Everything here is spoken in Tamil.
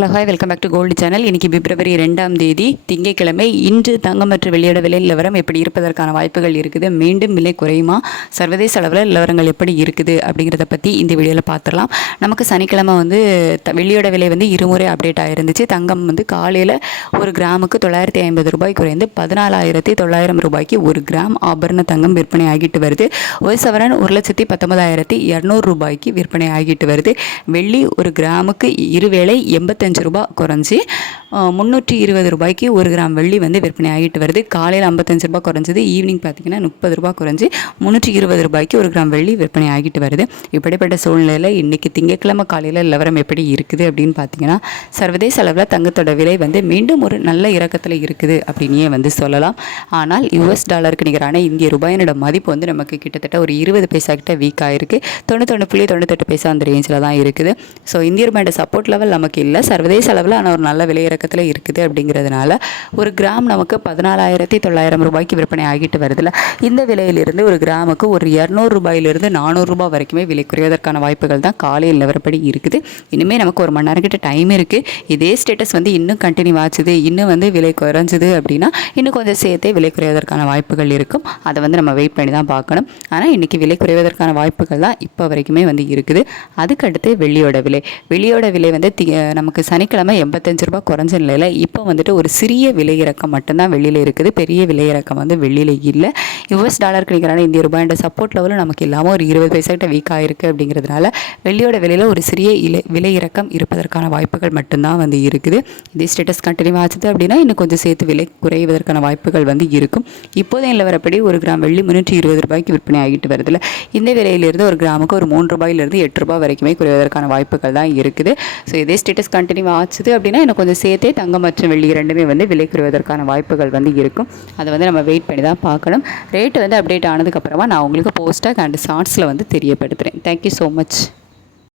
Hello hi welcome back to gold channel இன்றைக்கி பிப்ரவரி ரெண்டாம் தேதி திங்கட்கிழமை இன்று தங்கம் மற்றும் வெளியிட விலை நிலவரம் எப்படி இருப்பதற்கான வாய்ப்புகள் இருக்குது மீண்டும் விலை குறையுமா சர்வதேச அளவில் நிலவரங்கள் எப்படி இருக்குது அப்படிங்கிறத பற்றி இந்த வீடியோவில் பார்த்துடலாம் நமக்கு சனிக்கிழமை வந்து த வெள்ளியோட விலை வந்து இருமுறை அப்டேட் ஆகிருந்துச்சு தங்கம் வந்து காலையில் ஒரு கிராமுக்கு தொள்ளாயிரத்தி ஐம்பது ரூபாய் குறைந்து பதினாலாயிரத்தி தொள்ளாயிரம் ரூபாய்க்கு ஒரு கிராம் ஆபரண தங்கம் விற்பனை ஆகிட்டு வருது. ஒரு சவரன் ஒரு லட்சத்தி பத்தொன்பதாயிரத்தி இரநூறு ரூபாய்க்கு விற்பனை ஆகிட்டு வருது. வெள்ளி ஒரு கிராமுக்கு இருவேளை எண்பத்தஞ்சு ரூபாய் குறைஞ்சி முந்நூற்றி இருபது ரூபாய்க்கு ஒரு கிராம் வெள்ளி வந்து விற்பனை ஆகிட்டு வருது. காலையில் ஐம்பத்தஞ்சு ரூபாய் குறைஞ்சது ஈவினிங் பார்த்தீங்கன்னா முப்பது ரூபாய் குறைஞ்சி முந்நூற்றி இருபது ரூபாய்க்கு ஒரு கிராம் வெள்ளி விற்பனை ஆகிட்டு வருது. இப்படிப்பட்ட சூழ்நிலையில் இன்றைக்கி திங்கட்கிழமை காலையில் நிலவரம் எப்படி இருக்குது அப்படின்னு பார்த்தீங்கன்னா சர்வதேச அளவில் தங்கத்தோட விலை வந்து மீண்டும் ஒரு நல்ல இறக்கத்தில் இருக்குது அப்படின்னே வந்து சொல்லலாம். ஆனால் யுஎஸ் டாலருக்கு நிகரான இந்திய ரூபாயினோட மதிப்பு வந்து நமக்கு கிட்டத்தட்ட ஒரு இருபது பைசா கிட்ட வீக் ஆகிருக்கு தொண்ணூத்தொன்று புள்ளி தொண்ணூத்தெட்டு பைசா அந்த ரேஞ்சில் தான் இருக்குது. ஸோ இந்திய ரூபாயோட சப்போர்ட் லெவல் நமக்கு இல்லை. சர்வதேச அளவில் ஆனால் ஒரு நல்ல விலையிறக்கத்தில் இருக்குது அப்படிங்கிறதுனால ஒரு கிராம் நமக்கு பதினாலாயிரத்தி தொள்ளாயிரம் ரூபாய்க்கு விற்பனை ஆகிட்டு வருதுல. இந்த விலையிலிருந்து ஒரு கிராமுக்கு ஒரு இரநூறு ரூபாயிலிருந்து வரைக்குமே விலை குறைவதற்கான வாய்ப்புகள் தான் காலையில் நிலவரப்படி இருக்குது. இனிமேல் நமக்கு ஒரு மணி நேரம் கிட்ட டைம் இருக்குது இதே ஸ்டேட்டஸ் வந்து இன்னும் கண்டினியூ ஆச்சுது இன்னும் வந்து விலை குறைஞ்சிது அப்படின்னா இன்னும் கொஞ்சம் சேர்த்தே விலை குறைவதற்கான வாய்ப்புகள் இருக்கும். அதை வந்து நம்ம வெயிட் பண்ணி தான் பார்க்கணும். ஆனால் இன்றைக்கி விலை குறைவதற்கான வாய்ப்புகள் தான் இப்போ வரைக்குமே வந்து இருக்குது. அதுக்கடுத்து வெள்ளியோட விலை. வெள்ளியோட விலை வந்து தி நமக்கு சனிக்கிழமை எண்பத்தஞ்சு ரூபாய் குறைஞ்ச நிலையில் இப்போ வந்துட்டு ஒரு சிறிய விலை இறக்கம் மட்டும்தான் வெளியில் இருக்குது. பெரிய விலை இறக்கம் வந்து வெளியில் இல்லை. யூஎஸ் டாலர் கிடைக்கிறான இந்திய ரூபாயோட சப்போர்ட் லெவலும் நமக்கு இல்லாமல் ஒரு இருபது பைசாக்கிட்ட வீக் ஆகிருக்கு அப்படிங்கிறதுனால வெள்ளியோட விலையில் ஒரு சிறிய இலை விலை இறக்கம் இருப்பதற்கான வாய்ப்புகள் மட்டும்தான் வந்து இருக்குது. இதே ஸ்டேட்டஸ் கண்டினியூ ஆச்சுது அப்படின்னா இன்னும் கொஞ்சம் சேர்த்து விலை குறைவதற்கான வாய்ப்புகள் வந்து இருக்கும். இப்போதைய நிலவரப்படி ஒரு கிராம் வெள்ளி முந்நூற்றி இருபது ரூபாய்க்கு விற்பனை ஆகிட்டு வருதுல. இந்த விலையிலிருந்து ஒரு கிராமுக்கு ஒரு மூன்று ரூபாயிலிருந்து எட்டு ரூபாய் வரைக்குமே குறைவதற்கான வாய்ப்புகள் தான் இருக்குது. ஸோ இதே ஸ்டேட்டஸ் கண்டினியூ ஆச்சுது அப்படின்னா எனக்கு கொஞ்சம் சேர்த்தே தங்கம் மற்றும் வெள்ளி ரெண்டுமே வந்து விலை குறைவதற்கான வாய்ப்புகள் வந்து இருக்கும். அதை வந்து நம்ம வெயிட் பண்ணி தான் பார்க்கணும். ரேட்டு வந்து அப்டேட் ஆனதுக்கப்புறமா நான் உங்களுக்கு போஸ்ட்டாக அண்ட் ஷார்ட்ஸில் வந்து தெரியப்படுத்துகிறேன் தேங்க்யூ ஸோ மச்